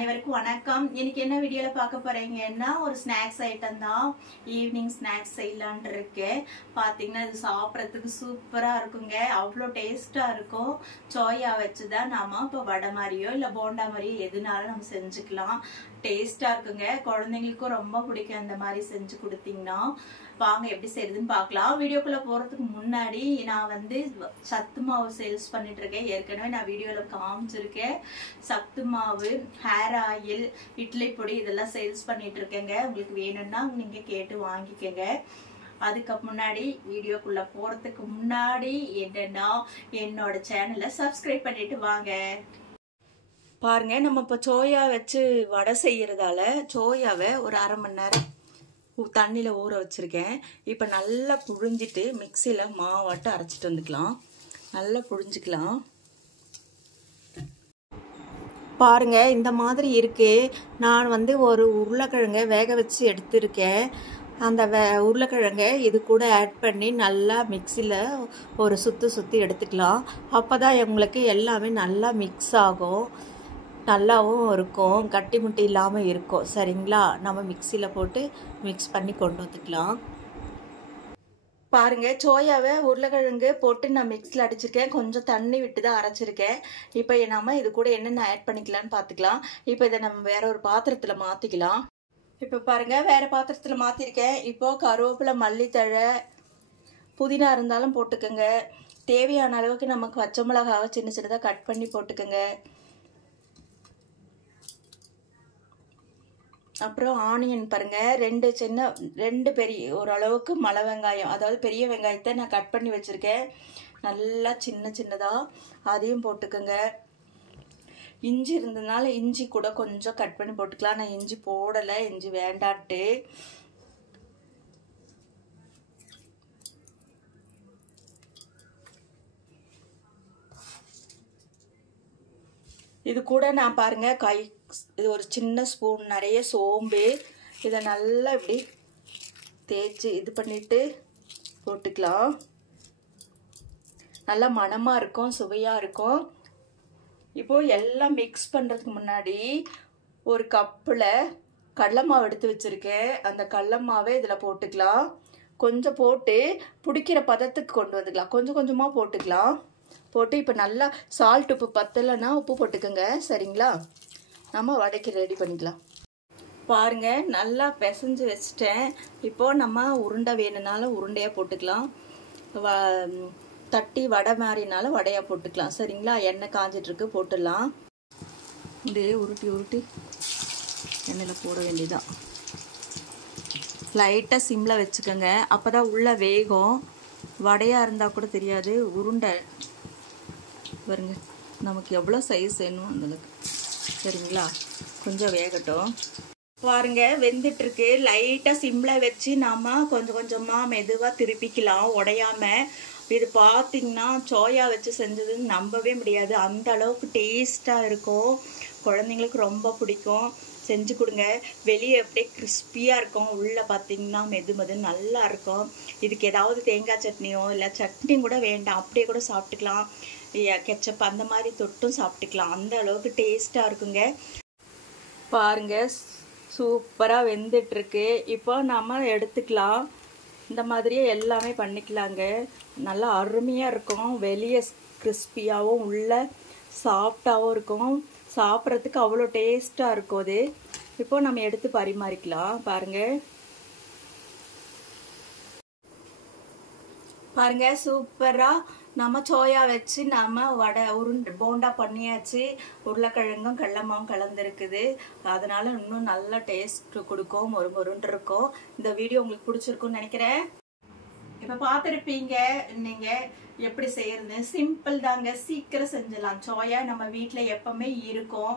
அனைவருக்கும் வணக்கம். இன்னைக்கு என்ன வீடியோல பார்க்க போறீங்கன்னா ஒரு ஸ்நாக்ஸ் ஐட்டம் தான். ஈவினிங் ஸ்நாக்ஸ் செய்யலான்னு இருக்கேன். பாத்தீங்கன்னா இது சாப்பிட்றதுக்கு சூப்பரா இருக்குங்க. அவ்வளோ டேஸ்டா இருக்கும். சோயா வச்சுதான் நாம இப்போ வடை மாதிரியோ இல்ல போண்டா மாதிரியோ எதுனாலும் நம்ம செஞ்சுக்கலாம். டேஸ்டா இருக்குங்க. குழந்தைங்களுக்கும் ரொம்ப பிடிக்கும் அந்த மாதிரி செஞ்சு கொடுத்தீங்கன்னா. வாங்க எப்படி செய்யறதுன்னு பார்க்கலாம். வீடியோக்குள்ள போறதுக்கு முன்னாடி நான் வந்து சத்து மாவு சேல்ஸ் பண்ணிட்டு இருக்கேன். ஏற்கனவே நான் வீடியோல காமிச்சிருக்கேன். சத்து மாவு, ஹேர் ஆயில், இட்லி பொடி இதெல்லாம் சேல்ஸ் பண்ணிட்டு இருக்கேங்க. உங்களுக்கு வேணும்னா நீங்க கேட்டு வாங்கிக்கங்க. அதுக்கு முன்னாடி வீடியோக்குள்ள போறதுக்கு முன்னாடி என்னன்னா என்னோட சேனலை சப்ஸ்கிரைப் பண்ணிட்டு வாங்க. பாருங்க, நம்ம இப்போ சோயா வச்சு வடை செய்யறதால சோயாவை ஒரு அரை மணி நேரம் தண்ணியில் ஊற வச்சுருக்கேன். இப்போ நல்லா புழிஞ்சிட்டு மிக்சியில் மாவாட்டு அரைச்சிட்டு வந்துக்கலாம். நல்லா புழிஞ்சிக்கலாம். பாருங்க, இந்த மாதிரி இருக்கு. நான் வந்து ஒரு உருளைக்கிழங்கை வேக வச்சு எடுத்திருக்கேன். அந்த உருளைக்கிழங்கை இது கூட ஆட் பண்ணி நல்லா மிக்சியில் ஒரு சுற்றி எடுத்துக்கலாம். அப்போ தான் உங்களுக்கு எல்லாமே நல்லா மிக்ஸ் ஆகும், நல்லாவும் இருக்கும், கட்டி முட்டி இல்லாமல் இருக்கும். சரிங்களா? நம்ம மிக்சியில் போட்டு மிக்ஸ் பண்ணி கொண்டு வந்துக்கலாம். பாருங்க, சோயாவை உருளைக்கிழங்கு போட்டு நான் மிக்ஸில் அடிச்சிருக்கேன். கொஞ்சம் தண்ணி விட்டு தான் அரைச்சிருக்கேன். இப்போ நம்ம இது கூட என்னென்ன ஆட் பண்ணிக்கலான்னு பார்த்துக்கலாம். இப்போ இதை நம்ம வேற ஒரு பாத்திரத்தில் மாற்றிக்கலாம். இப்போ பாருங்க, வேற பாத்திரத்தில் மாற்றிருக்கேன். இப்போ கருவேப்பிலை, மல்லித்தழை, புதினா இருந்தாலும் போட்டுக்கோங்க. தேவையான அளவுக்கு நமக்கு பச்சை மிளகாவை சின்ன சின்னதாக கட் பண்ணி போட்டுக்கோங்க. அப்புறம் ஆனியன் பாருங்க, ரெண்டு பெரிய ஓரளவுக்கு மலை வெங்காயம், அதாவது பெரிய வெங்காயத்தை நான் கட் பண்ணி வச்சிருக்கேன். நல்லா சின்னதாக அதையும் போட்டுக்கோங்க. இஞ்சி இருந்ததுனால இஞ்சி கூட கொஞ்சம் கட் பண்ணி போட்டுக்கலாம். நான் இஞ்சி போடலை, இஞ்சி வேண்டான்ட்டு. இது கூட நான் பாருங்க இது ஒரு சின்ன ஸ்பூன் நிறைய சோம்பு, இதை நல்லா இப்படி தேய்ச்சி இது பண்ணிட்டு போட்டுக்கலாம். நல்லா மணமாக இருக்கும், சுவையாக இருக்கும். இப்போது எல்லாம் மிக்ஸ் பண்ணுறதுக்கு முன்னாடி ஒரு கப்பில் கடலை மாவு எடுத்து வச்சுருக்கேன். அந்த கடலை மாவை இதில் போட்டுக்கலாம். கொஞ்சம் போட்டு பிடிக்கிற பதத்துக்கு கொண்டு வந்துக்கலாம். கொஞ்சம் கொஞ்சமாக போட்டுக்கலாம். போட்டு இப்போ நல்லா சால்ட், உப்பு பத்தலைன்னா உப்பு போட்டுக்கோங்க. சரிங்களா? நம்ம வடைக்கு ரெடி பண்ணிக்கலாம். பாருங்க, நல்லா பிசைஞ்சு வச்சுட்டேன். இப்போது நம்ம உருண்டை வேணும்னாலும் உருண்டையாக போட்டுக்கலாம். தட்டி வடை மாதிரினாலும் வடையாக போட்டுக்கலாம். சரிங்களா? எண்ணெய் காஞ்சிட்ருக்கு, போட்டுடலாம். இதே உருட்டி எண்ணெயில் போட வேண்டியதான். லைட்டாக சிம்மில் வச்சுக்கோங்க. அப்போ தான் உள்ளே வேகும். வடையாக இருந்தால் கூட தெரியாது. உருண்டை பாருங்க, நமக்கு எவ்வளோ சைஸ் வேணும் அந்தளவுக்கு. சரிங்களா? கொஞ்சம் வேகட்டும். பாருங்க, வெந்துட்டுருக்கு. லைட்டாக சிம்மில் வச்சு நாம் கொஞ்சம் கொஞ்சமாக மெதுவாக திருப்பிக்கலாம், உடையாமல். இது பார்த்திங்கன்னா சோயா வச்சு செஞ்சதுன்னு நம்பவே முடியாது. அந்த அளவுக்கு டேஸ்ட்டாக இருக்கும். குழந்தைங்களுக்கு ரொம்ப பிடிக்கும். செஞ்சு கொடுங்க. வெளியே அப்படியே கிறிஸ்பியாக இருக்கும், உள்ளே பார்த்திங்கன்னா மெதுன்னு நல்லா இருக்கும். இதுக்கு ஏதாவது தேங்காய் சட்னியோ இல்லை சட்னி கூட வேண்டாம், அப்படியே கூட சாப்பிட்டுக்கலாம். கெச்சப் அந்த மாதிரி தொட்டும் சாப்பிட்டுக்கலாம். அந்த அளவுக்கு டேஸ்ட்டாக இருக்குங்க. பாருங்க, சூப்பராக வெந்துட்டுருக்கு. இப்போ நம்ம எடுத்துக்கலாம். இந்த மாதிரியே எல்லாமே பண்ணிக்கலாங்க. நல்லா அருமையாக இருக்கும். வெளியே கிறிஸ்பியாகவும் உள்ளே சாஃப்டாகவும் இருக்கும். சாப்பிட்றதுக்கு அவ்வளோ டேஸ்ட்டாக இருக்கும் அது. இப்போ நம்ம எடுத்து பரிமாறிக்கலாம். பாருங்க, சூப்பராக நம்ம சோயா வச்சு நம்ம போண்டா பண்ணியாச்சு. உருளைக்கிழங்கும் கடலமாவும் கலந்துருக்குது. அதனால இன்னும் நல்லா டேஸ்ட் கொடுக்கும், மொறுன்னு இருக்கும். இந்த வீடியோ உங்களுக்கு பிடிச்சிருக்குன்னு நினைக்கிறேன். இப்போ பார்த்துருப்பீங்க நீங்கள் எப்படி செய்யறது. சிம்பிள் தாங்க, சீக்கிரம் செஞ்சிடலாம். சோயா நம்ம வீட்டில் எப்பவுமே இருக்கும்.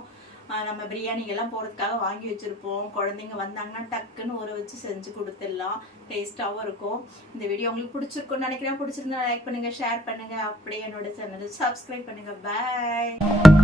நம்ம பிரியாணிகெல்லாம் போகிறதுக்காக வாங்கி வச்சுருப்போம். குழந்தைங்க வந்தாங்கன்னா டக்குன்னு ஊற வச்சு செஞ்சு கொடுத்துடலாம். டேஸ்ட்டாகவும் இருக்கும். இந்த வீடியோ உங்களுக்கு பிடிச்சிருக்குன்னு நினைக்கிறேன். பிடிச்சிருந்தா லைக் பண்ணுங்கள், ஷேர் பண்ணுங்கள். அப்படியே என்னோட சேனலை சப்ஸ்கிரைப் பண்ணுங்கள். பாய்.